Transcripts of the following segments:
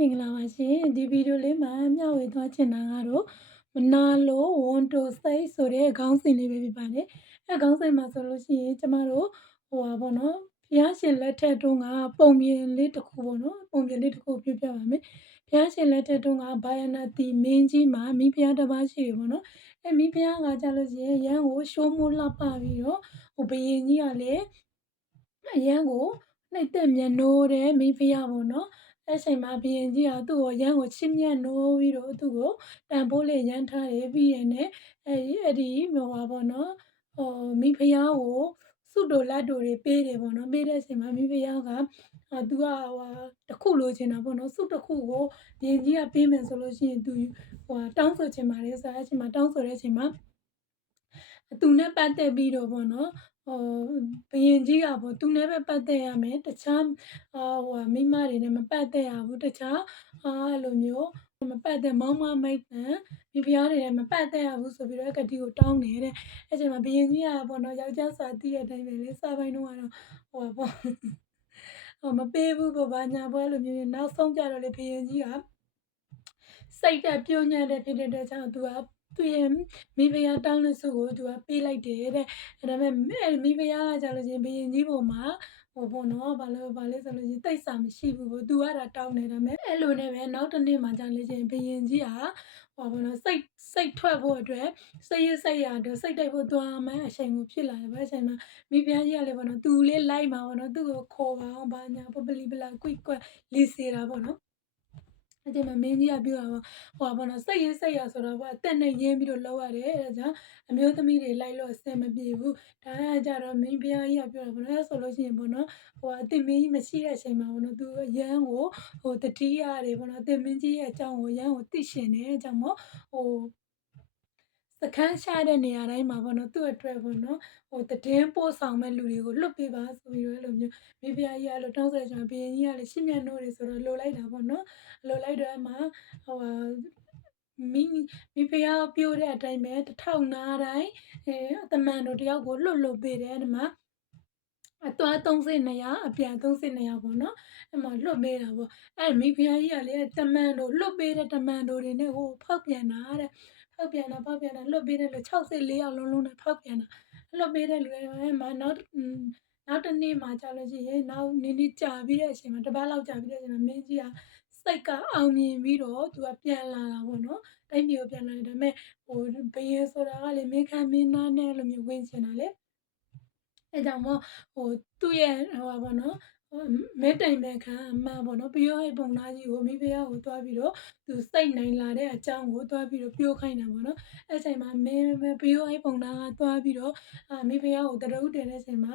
မင်္ဂလာပါရှင်ဒီဗီဒီယိုလေးမှာမျှဝေသွားချင်တာကတော့မနာလိုဝန်တိုစိတ်ဆိုတဲ့ခေါင်းစဉ်လေးပဲဖြစ်ပါတယ်အဲခေါင်းစဉ်မှာဆိုလို့ရှိရင်ကျမတို့ဟိုပါပေါ့နော်ဘုရားရှင်လက်ထက်တုန်းကပုံပြင်လေးတစ်ခုပေါ့နော်ပုံပြင်လေးတစ်ခုပြပြပါမယ်ဘုရားရှင်လက်ထက်တုန်းကဘာယနာတိမင်းကြီးမှာမိဖုရားတစ်ပါးရှိတယ်ပေါ့နော်အဲမိဖုရားကကြလို့ရှိရင်ရန်ကိုရှိုးမိုးလှပပြီးတော့ဟိုဘယင်ကြီးကလည်းအရန်ကိုနှိမ့်သက်မြတ်နိုးတဲ့မိဖုရားပေါ့နော်အဲ့ချိန်မှာဘုရင်ကြီးကသူ့ကိုရန်ကိုချစ်မြတ်နိုးပြီးတော့သူ့ကိုတန်ဖိုးလေးရန်ထားတယ်ပြီးရင်လည်းအဲ့ဒီဟိုပါပေါ့နော်ဟိုမိဖုရားကိုစုတိုလက်တိုတွေပေးတယ်ပေါ့နော်ပေးတဲ့အချိန်မှာမိဖုရားကသူကဟိုတခုလိုချင်တာပေါ့နော်စုတစ်ခုကိုဘုရင်ကြီးကပေးမယ်ဆိုလို့ရှိရင်သူဟိုတောင်းဆိုချင်ပါတယ်ဆိုတဲ့အချိန်မှာတောင်းဆိုတဲ့အချိန်မှာသူနဲ့ပတ်သက်ပြီးတော့ပေါ့နော်ဟိုဘုရင်ကြီးကပေါ့သူနဲ့ပဲပတ်သက်ရမယ်တခြားဟိုမိမတွေနဲ့မပတ်သက်ရဘူးတခြားအဲ့လိုမျိုးမပတ်သက်မောင်းမမိတ်တန်မိဖုရားတွေနဲ့မပတ်သက်ရဘူးဆိုပြီးတော့ကတိကိုတောင်းတယ်တဲ့အဲ့ချိန်မှာဘုရင်ကြီးကပေါ့နော်ယောက်ျားစာတည့်တဲ့အတိုင်းပဲလေစာပိုင်းတော့ကတော့ဟိုပေါ့ဟိုမပေးဘူးပေါ့ဘာညာပေါ့လိုမျိုးနောက်ဆုံးကြတော့လေဘုရင်ကြီးကစိတ်တက်ပြုံးညံ့တဲ့ဖြစ်တဲ့အတွက်ကြောင့်သူကသူရဲ့မိဖုရားတောင်းတဲ့ဆုကိုသူကပေးလိုက်တယ်တဲ့ဒါပေမဲ့မိဖုရားကကြာလို့ချင်းဘုရင်ကြီးပေါ်မှာဟိုပေါ့နော်ဘာလို့ဆိုလို့ချင်းတိတ်စာမရှိဘူးပေါ့သူကတောင်းတယ်ဒါပေမဲ့အဲ့လိုနဲ့ပဲနောက်တစ်နေ့မှကြာလို့ချင်းဘုရင်ကြီးကဟိုပေါ့နော်စိတ်ထွက်ဖို့အတွက်စိတ်ရအတွက်စိတ်တိုက်ဖို့သွားမှအချိန်ကိုဖြစ်လာတယ်ပဲအချိန်မှာမိဖုရားကြီးကလည်းပေါ့နော်သူလေးလိုက်မှာပေါ့နော်သူ့ကိုခေါ်ပါအောင်ဘာညာပလီပလာကွိကွက်လေးစေတာပေါ့နော်အဲ့ဒီမှာမင်းကြီးကပြောတာပေါ့ဟိုပါတော့စိတ်ရဆိုတော့အသက်နဲ့ရင်းပြီးတော့လောက်ရတယ်အဲဒါကြောင့်အမျိုးသမီးတွေလိုက်လို့အဆင်မပြေဘူးဒါကကြတော့မင်းဘုရားကြီးကပြောတာပေါ့နော်ဆိုလို့ရှိရင်ပေါ့နော်ဟိုအတင်မင်းကြီးမရှိတဲ့အချိန်မှာပေါ့နော်သူရန်ကိုဟိုတတိရတယ်ပေါ့နော်အတင်မင်းကြီးရဲ့အကြောင်းကိုရန်ကိုသိရှင်တယ်အကြောင်းမို့ဟိုစခန်းရှာတဲ့နေရာတိုင်းမှာပေါ့နော်သူ့အတွက်ပေါ့နော်ဟိုတည်င်းပို့ဆောင်မဲ့လူတွေကိုလွတ်ပေးပါဆိုပြီးတော့အဲ့လိုမျိုးမိဖုရားကြီးကလို့တောင်းဆိုကြဘုရင်ကြီးကလည်းရှင်းမြတ်နိုးတယ်ဆိုတော့လိုလိုက်တာပေါ့နော်လိုလိုက်တော့အမှဟိုမိဖုရားပြောတဲ့အတိုင်းပဲတစ်ထောင်နာတိုင်းတမန်တော်တယောက်ကိုလွတ်ပေးတယ်ဒီမှာအသွား3200အပြန်3200ပေါ့နော်အဲ့မှာလွတ်ပေးတာပေါ့အဲ့မိဖုရားကြီးကလည်းတမန်တော်လွတ်ပေးတဲ့တမန်တော်တွေနဲ့ဟိုဖောက်ပြန်တာတဲ့ဖောက်ပြန်တာလွတ်ပေးတဲ့လူ64ယောက်လုံးနဲ့ဖောက်ပြန်တာလွတ်ပေးတဲ့လူတွေမှာနောက်တစ်နေ့မှာကြာလို့ရှိရင်နောက်နေ့ကြာပြီးတဲ့အချိန်မှာတစ်ပတ်လောက်ကြာပြီးတဲ့အချိန်မှာမင်းကြီးကစိတ်ကအောင်မြင်ပြီးတော့သူကပြန်လာတာပေါ့နော်တိုင်းပြည်ကိုပြန်လာတယ်ဒါပေမဲ့ဟိုဘယင်ဆိုတာကလေမင်းခမ်းမင်းသားနဲ့လိုမျိုးဝင်ချင်တာလေအဲကြောင့်မို့ဟိုသူ့ရဲ့ဟိုပါပေါ့နော်မဲတိုင်ပင်ခံအမှန်ပေါ့နော်ပြောဟိပုံသားကြီးကိုမိဖုရားကိုတွားပြီးတော့သူစိတ်နိုင်လာတဲ့အကြောင်းကိုတွားပြီးတော့ပြောခိုင်းတာပေါ့နော်အဲ့ချိန်မှာမင်းပြောဟိပုံသားကတွားပြီးတော့မိဖုရားကိုတရဥတင်တဲ့အချိန်မှာ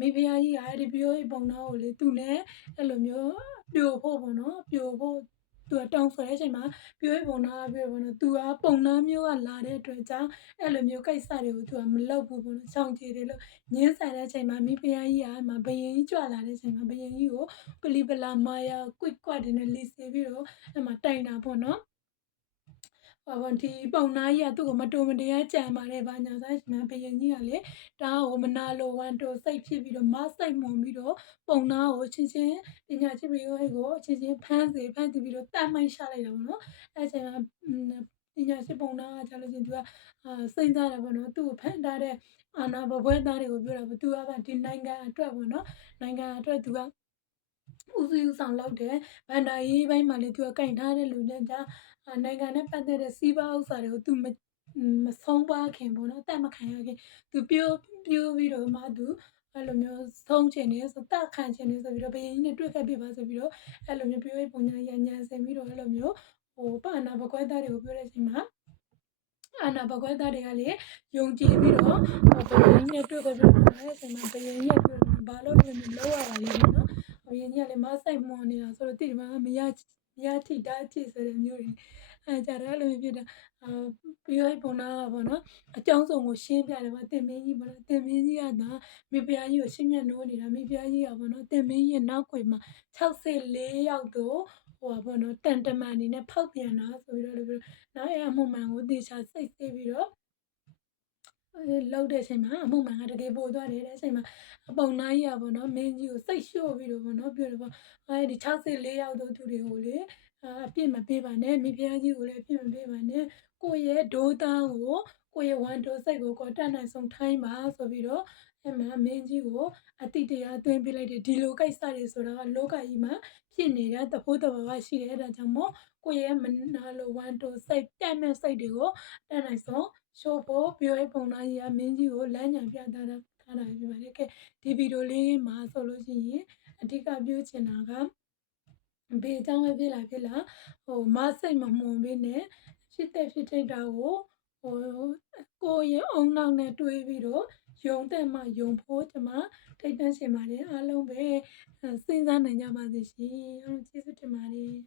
မိဖုရားကြီးကအဲ့ဒီပြောဟိပုံသားကိုလေသူနဲ့အဲ့လိုမျိုးပြိုဖို့ပေါ့နော်ပြိုဖို့သူကတောင်းဆိုတဲ့အချိန်မှာပြောဟိပုံသားကပြောပေါ့နော်သူကပုံသားမျိုးကလာတဲ့အတွက်ကြောင့်အဲ့လိုမျိုးကိစ္စတွေကိုသူကမလုပ်ဘူးပေါ့နော်ချောင်ချေတယ်လို့ညင်းဆန်တဲ့အချိန်မှာမိဖုရားကြီးကမှဘယင်ကြီးကြွလာတဲ့အချိန်မှာဘယင်ကြီးကိုပလီပလာမာယာကွစ်ကွက်တွေနဲ့လီစေပြီးတော့အဲ့မှာတိုင်တာပေါ့နော်ဒီပုံနာကြီးကသူ့ကိုမတော်မတရားကြံပါတယ်ဘာညာဆိုင်မှာဘယင်ကြီးကလေတားကိုမနာလိုဝမ်းတိုစိတ်ဖြစ်ပြီးတော့မစိတ်မွန်ပြီးတော့ပုံနာကိုချင်းပညာချစ်ပြီးတော့ဟဲ့ကိုချင်းဖမ်းဆီးပြီးတော့တတ်မိုင်းရှာလိုက်တာပေါ့နော်အဲ့ချိန်မှာပညာရှိပုံနာကကြာလို့ချင်းသူကစိတ်သားတယ်ပေါ့နော်သူ့ကိုဖမ်းထားတဲ့အာနာဘဘွဲသားတွေကိုပြောတာပေါ့သူကဒီနိုင်ငံအတွက်ပေါ့နော်နိုင်ငံအတွက်သူကဦးစီးဦးဆောင်လုပ်တယ်ဗန္ဒာရေးပိုင်းမှာလေသူကကင်ထားတဲ့လူနဲ့ဒါနိုင်ငံနဲ့ပတ်သက်တဲ့စီးပွားဥစ္စာတွေကိုသူမဆုံးပါခင်ပေါ့နော်တတ်မခံရခင်သူပြောပြီးတော့မှသူအဲ့လိုမျိုးဆုံးချင်နေဆိုတတ်ခံချင်နေဆိုပြီးတော့ဘယင်းကြီးနဲ့တွေ့ခဲ့ပြပါဆိုပြီးတော့အဲ့လိုမျိုးပြောရေးပုံညာရညာဆင်ပြီးတော့အဲ့လိုမျိုးဟိုပါနာဘကွဲသားတွေကိုပြောတဲ့အချိန်မှာအာနာဘကွဲသားတွေကလေယုံကြည်ပြီးတော့ဘယင်းနဲ့တွေ့ခဲ့ပြပါအဲ့ချိန်မှာဘယင်းကြီးကပြောဘာလို့လဲလောက်ရတာလဲနော်ဘယင်းကြီးကလည်းမဆိုင်မွန်နေတာဆိုတော့တိမှာမရထိတာကြည့်ဆိုတဲ့မျိုးတွေအဲကြတော့အဲ့လိုမျိုးဖြစ်တာပြောရပုံနာကပေါ့နော်အကြောင်းစုံကိုရှင်းပြတယ်ပေါ့တင်မင်းကြီးပေါ့နော်တင်မင်းကြီးကသာမိဖုရားကြီးကိုရှင်းပြနိုးနေတာမိဖုရားကြီးကပေါ့နော်တင်မင်းကြီးရဲ့နောက်ွယ်မှာ64ယောက်တော့ဟိုပါပေါ့နော်တန်တမန်အနေနဲ့ဖောက်ပြန်တာဆိုပြီးတော့လို့ပြောနောက်အဲ့အမှုမှန်ကိုသေချာစိတ်ဆေးပြီးတော့လောက်တဲ့အချိန်မှာအမှုမှန်ကတကယ်ပေါ်သွားတယ်တဲ့အချိန်မှာအပုံနာကြီးကပေါ့နော်မင်းကြီးကိုစိတ်လျှော့ပြီးတော့ပေါ့နော်ပြောတယ်ပေါ့အဲဒီ64ယောက်တို့သူတွေကိုလေ အပြစ်မပေးပါနဲ့မိဖုရားကြီးကိုလည်းအပြစ်မပေးပါနဲ့ကိုယ့်ရဲ့ဒိုးသားကိုကိုယ့်ရဲ့ဝန်တိုစိတ်ကိုကိုယ်တတ်နိုင်ဆုံးထိုင်းပါဆိုပြီးတော့အဲ့မှာမင်းကြီးကိုအတိတရားသွင်းပေးလိုက်တယ်ဒီလိုကိစ္စတွေဆိုတာကလောကကြီးမှာဖြစ်နေတဲ့သဘောတဘာဝရှိတယ်ဒါကြောင့်မို့ကိုယ့်ရဲ့မနာလိုဝန်တိုစိတ်တက်မဲ့စိတ်တွေကိုတတ်နိုင်ဆုံးရှိုးဖို့ပြောရေးပုံသားကြီးကမင်းကြီးကိုလမ်းညွှန်ပြထားတာဖြစ်ပါတယ်ကဲဒီဗီဒီယိုလေးမှာဆိုလို့ရှိရင်အဓိကပြောချင်တာကဘေးအကြောင်းပဲဖြစ်လာမစိတ်မမှုန်ပေးနဲ့ဖြစ်တဲ့ဖြစ်ထိတ်တာကိုကိုယ့်ရဲ့အုံနောက်နဲ့တွေးပြီးတော့ယုံတဲ့မှယုံဖို့ကျွန်မထိတ်တန့်ရှင်ပါတယ်အားလုံးပဲစဉ်းစားနိုင်ကြပါစေရှင်အားလုံးကျေးဇူးတင်ပါတယ်